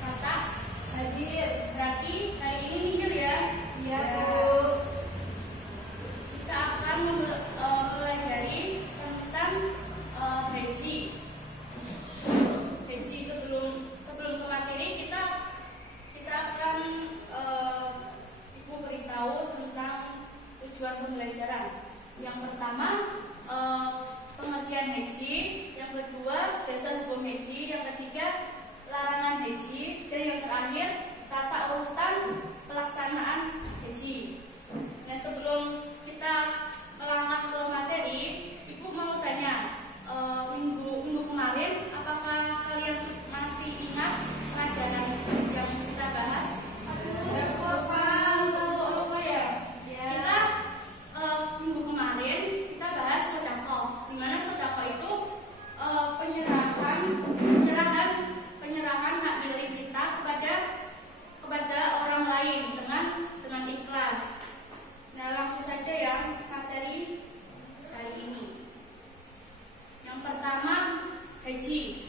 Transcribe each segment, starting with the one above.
Kakak hadir. Berarti hari ini nihil ya? Iya, Bu. Kita akan mempelajari tentang gaji. Gaji sebelum ke materi kita akan Ibu beritahu tentang tujuan pembelajaran. Yang pertama pengertian haji, yang kedua dasar hukum haji, yang ketiga larangan haji, dan yang terakhir tata urutan pelaksanaan haji. Nah, sebelum kita melangkah ke materi, Ibu mau tanya, minggu kemarin apakah kalian masih ingat pelajaran yang kita bahas? Kita minggu kemarin kita bahas sedekah. Di mana sedekah itu penyerahan hak milik kita kepada orang lain dengan ikhlas. Nah, langsung saja ya materi hari ini. Yang pertama, haji.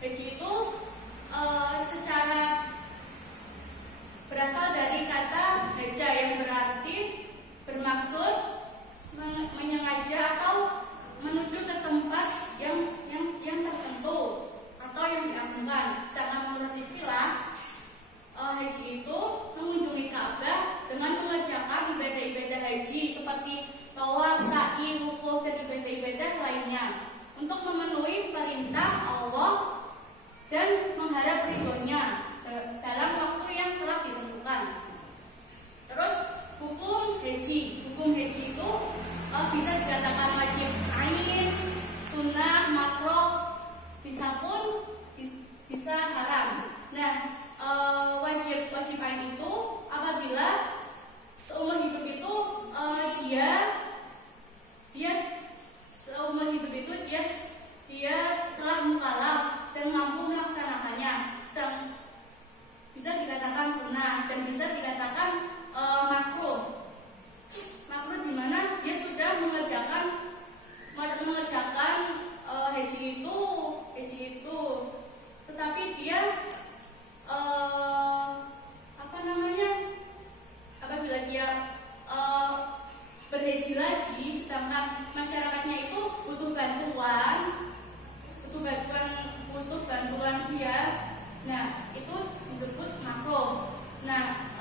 Haji itu secara berasal dari kata haja yang berarti bermaksud menyengaja atau menuju ke tempat yang tertentu atau yang diagungkan. Sedangkan menurut istilah haji itu mengunjungi Ka'bah dengan mengerjakan ibadah-ibadah haji seperti tawaf, sa'i, wukuf, dan ibadah-ibadah lainnya untuk memenuhi perintah Allah dan mengharap ridhonya dalam waktu yang telah ditentukan. Terus hukum haji itu bisa dikatakan wajib ain, sunnah, makruh, bisa haram. Nah, wajib ain itu apabila seumur hidup itu dia seumur hidup itu dia telah mukallaf dan mampu melaksanakannya. Sedang bisa dikatakan sunnah dan bisa dikatakan makruh. Makruh di mana dia sudah mengerjakan haji itu, tetapi dia apabila dia berhaji lagi, sedangkan masyarakatnya itu butuh bantuan dia. Nah, itu disebut makruh. Nah,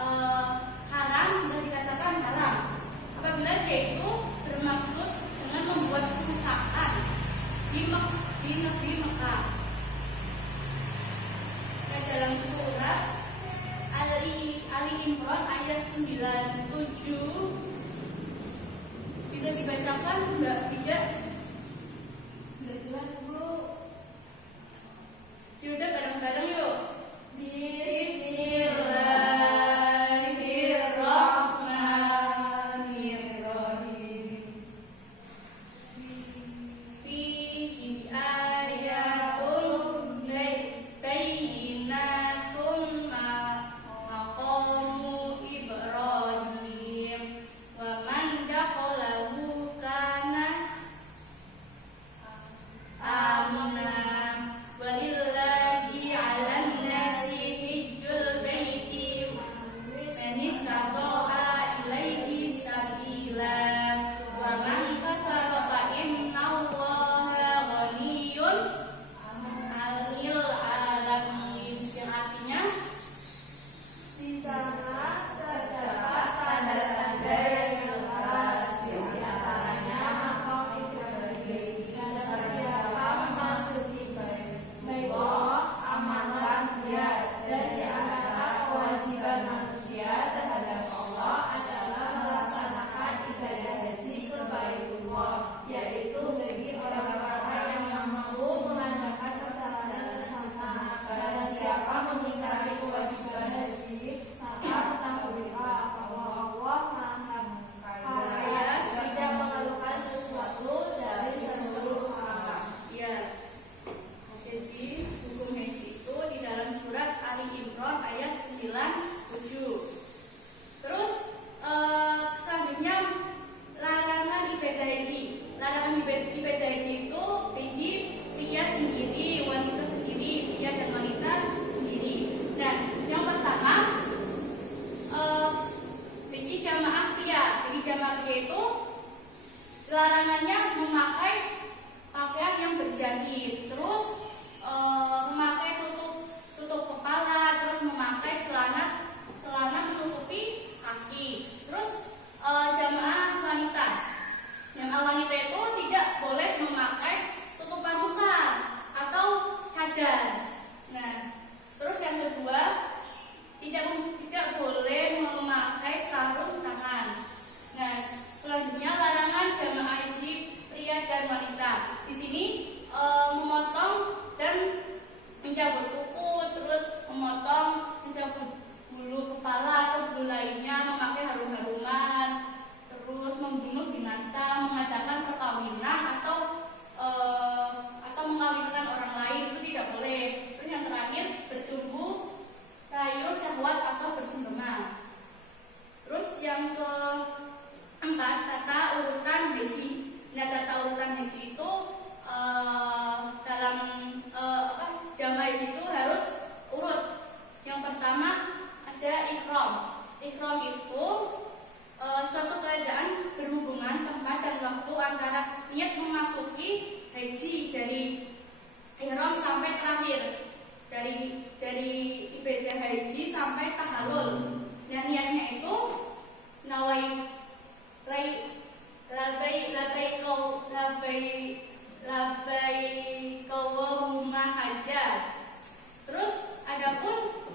haram bisa dikatakan haram apabila dia itu bermaksud dengan membuat kerusakan di negeri Mekah. Nah, dalam surat Ali Imran ayat 97 bisa dibacakan enggak? Tidak jelas, Bu. Yaudah bareng-bareng yuk. Bismillahirrahmanirrahim. Fihi ayatun bayyinatun maqamu Ibrahim wa man dakhalahu kana aminan. isi dari ihram sampai terakhir, dari ibadah haji sampai tahallul. Dan niatnya itu nawai labai Allahumma hajja. Terus adapun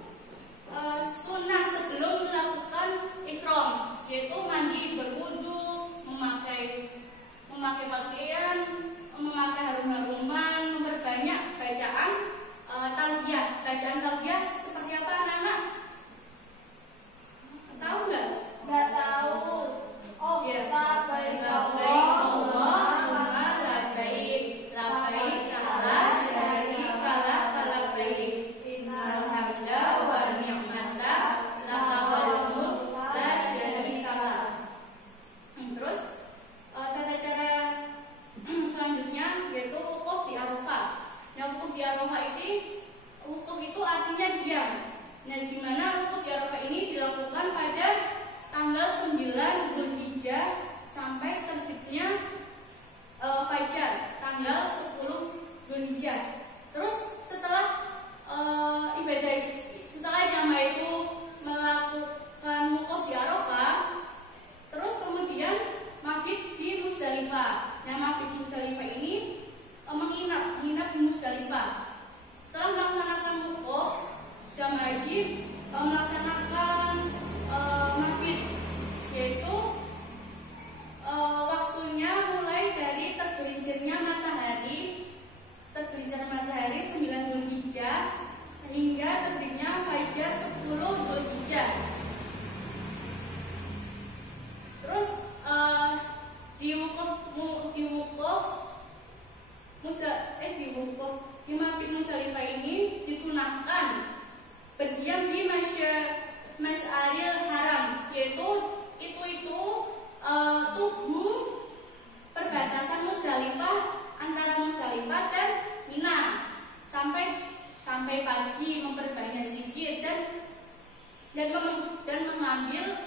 sunnah sebelum melakukan ihram, yaitu mandi, berwudu, memakai pakaian, memakai harum-haruman, memperbanyak bacaan talbiyah. Bacaan talbiyah seperti apa anak-anak? Tahu nggak? Nggak tahu. Oh, ya. labbaik Allahumma labbaik, labbaik la syarika lak labbaik, innal hamda wan ni'mata laka wal mulk la syarika lak. Terus tata cara selanjutnya yaitu wukuf di Arafah. Nah, wukuf di Arafah ini, wukuf itu artinya diam. Nah, di mana wukuf di Arafah ini dilakukan pada tanggal 9 Dzulhijjah sampai terbitnya fajar tanggal 10 Dzulhijjah. Terus setelah jamaah itu melakukan wukuf di Arafah, terus kemudian mabit di Musdalifah. Nah, mabit di Musdalifah ini menginap di Musdalifah. Setelah melaksanakan wukuf, jamaah haji melaksanakan mabit, yaitu waktunya mulai dari tergelincirnya matahari 9 Dzulhijjah sehingga terbitnya fajar 10 Dzulhijjah. Terus di mabit Musdalifah ini disunahkan berdiam di Masyaril Haram, yaitu tugu perbatasan Musdalifah antara Musdalifah dan Mina sampai pagi, memperbanyak zikir dan mengambil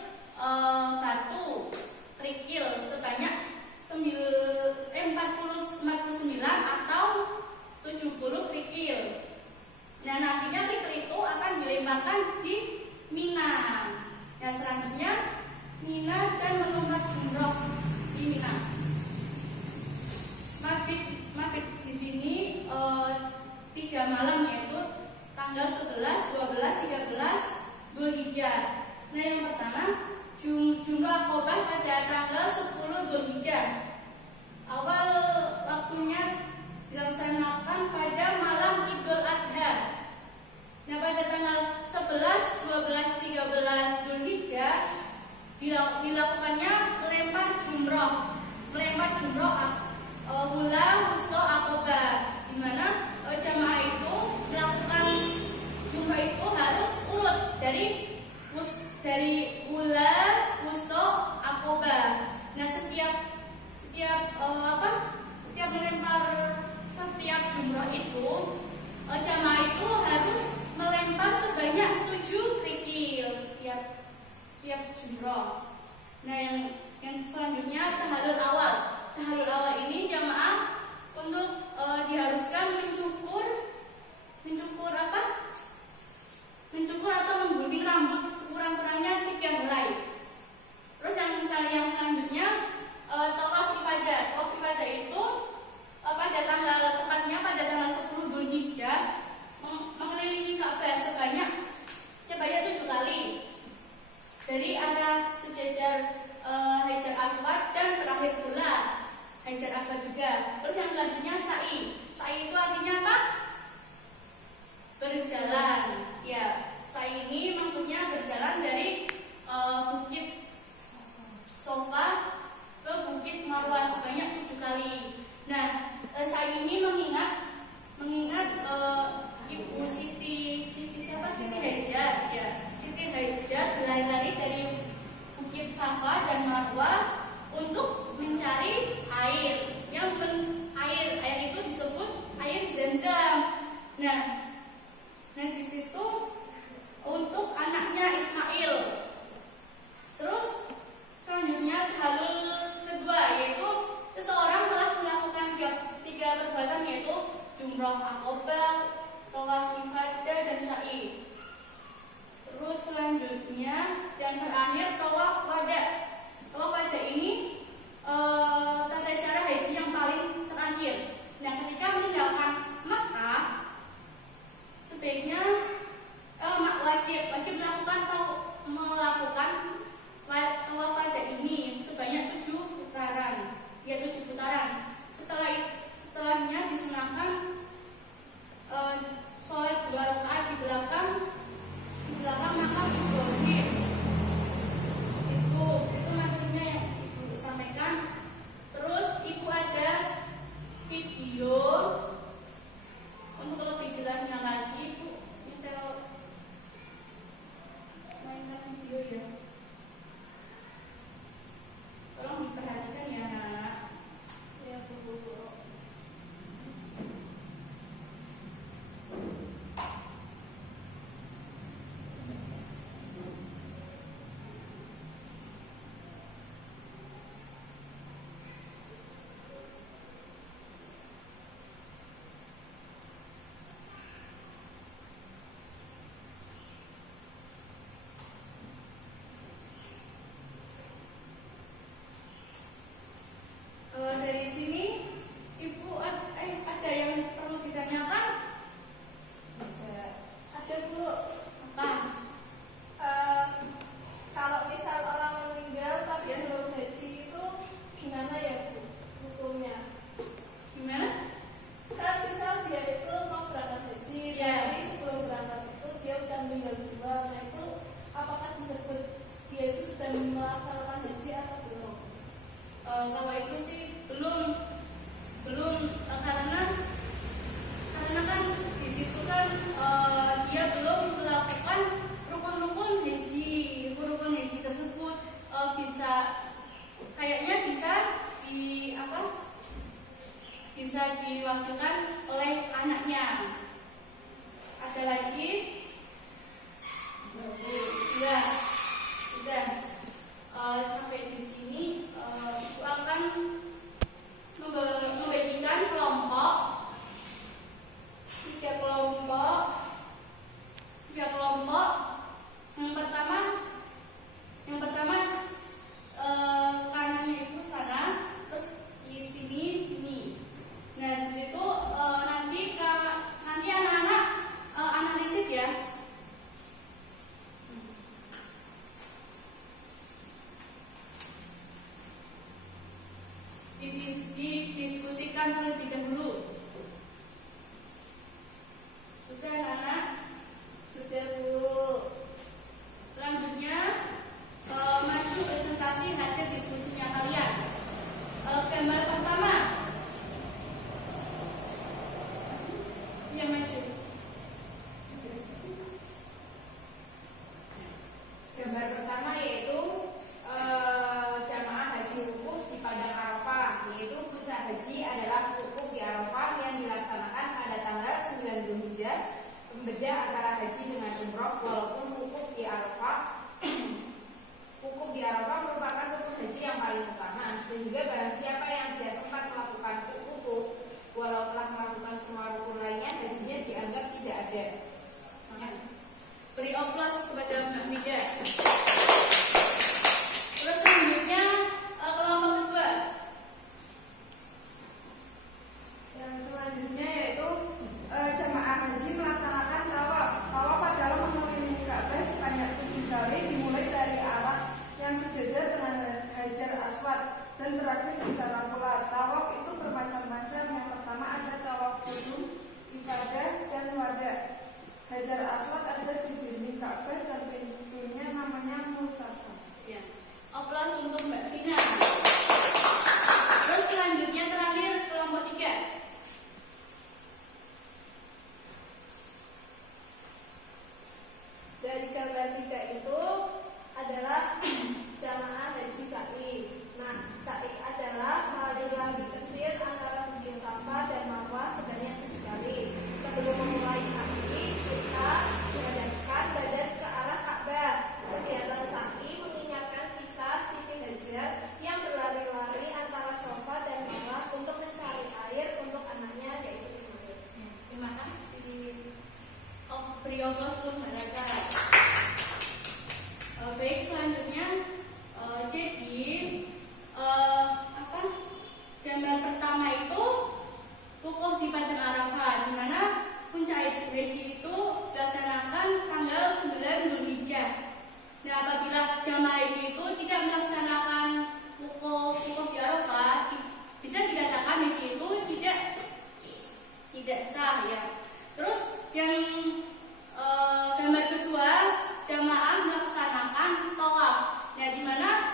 batu kerikil sebanyak 49 atau 70 kerikil. Nah, nantinya kerikil itu akan dilemparkan di Mina. Nah, selanjutnya Mina dan melompat jumroh di Mina. Mabit di sini 3 malam, yaitu tanggal 11, 12, 13 Dzulhijjah. Nah, yang pertama jumroh Aqobah pada tanggal 10 Dzulhijjah. Awal waktunya dilaksanakan pada malam Idul Adha. Nah, pada tanggal 11, 12, 13 Dzulhijjah dilakukannya melempar jumroh hula wusta Aqobah, di mana jamaah itu melakukan jumroh itu harus urut dari hula wusta Aqobah. Nah, setiap melempar setiap jumroh itu, jamaah itu harus melempar sebanyak 7 kerikil setiap jumroh. Nah, yang selanjutnya tahallul awal. Tahallul awal ini jamaah untuk diharuskan mencukur atau menggunting rambut sekurang-kurangnya 3 helai. Terus yang selanjutnya tawaf ifadah. Tawaf ifadah itu tepatnya pada tanggal 10 Dzulhijjah mengelilingi Ka'bah sebanyak 7 kali dari arah sejajar Hajar Aswad dan terakhir pula Hajar Aswad juga. Terus yang selanjutnya sa'i. Sa'i itu artinya apa? Berjalan. Ya, sa'i ini maksudnya berjalan dari Bukit Sofa ke Bukit Marwah sebanyak 7 kali. Nah, sa'i ini mengingat Ibu Siti siapa? Siti Hajar, ya. Siti Hajar berlari-lari dari Bukit Safa dan Marwah untuk mencari air. Air itu disebut air Zam-Zam. Nah, di situ untuk anaknya Ismail. Terus selanjutnya tahallul kedua, yaitu seseorang telah melakukan 3 perbuatan, yaitu umroh akobah, tawaf ifadah dan sa'i. Terus selanjutnya yang terakhir tawaf wada. Tawaf wada ini tata cara haji yang paling terakhir. Nah, ketika meninggalkan Makkah, sebaiknya wajib melakukan tawaf wada ini sebanyak 7 putaran. Ya, 7 putaran. Setelahnya disunahkan sholat 2 rakaat di belakang makam Ibrahim. Itu materinya yang Ibu sampaikan. Terus Ibu ada video untuk lebih jelasnya lagi. Ibu nyetel mainkan video ya. Tolong diperhatikan ya, anak. Ya, Bu. Dari sini Ibu ada yang perlu ditanyakan? Ada, Bu. Apa? Kalau misal orang meninggal tapi belum haji itu gimana ya, Bu? Hukumnya? Gimana? Kan misal dia itu mau berangkat haji, Iya. tapi sebelum berangkat itu dia udah meninggal duluan. Nah, itu apakah disebut dia itu sudah melaksanakan haji atau belum? Kalau itu sih belum karena kan di situ kan dia belum melakukan rukun-rukun haji tersebut. Bisa diwakilkan oleh anaknya. Ada lagi? Ya, sudah. Sampai di sini Ibu akan membagikan kelompok 3 kelompok. Yang pertama kanannya itu sana, terus di sini. Nah, di situ nanti anak-anak analisis ya. Didiskusikan terlebih dahulu. Sudah, anak? Sudah, Bu. Selanjutnya maju presentasi hasil diskusinya kalian. Gambar pertama. Ya, maju. Gambar pertama yaitu jamaah haji wukuf di Padang Arafah, yaitu puncak haji adalah wukuf di Arafah yang dilaksanakan pada tanggal 9 Dzulhijjah, pembeda antara haji dengan umroh. Walaupun wukuf di Arafah merupakan rukun haji yang paling utama, sehingga barang siapa yang tidak sempat melakukan wukuf walau telah melakukan semua rukun lainnya, hajinya dianggap tidak ada. Beri aplaus kepada Mbak Mida. Terus selanjutnya kelompok kedua. Yang selanjutnya yaitu jamaah haji melaksanakan tawaf. Tawaf adalah mengelilingi Ka'bah sebanyak 7 kali, dimulai dari arah yang sejajar dengan Hajar Aswad dan berakhir di Sarangkulat. Tawaf itu bermacam-macam. Yang pertama ada tawaf qudum, ifadah, dan wada. Hajar Aswad ada di dinding Ka'bah dan pintunya sama sah ya. Terus yang gambar kedua, jamaah melaksanakan tawaf. Ya, di mana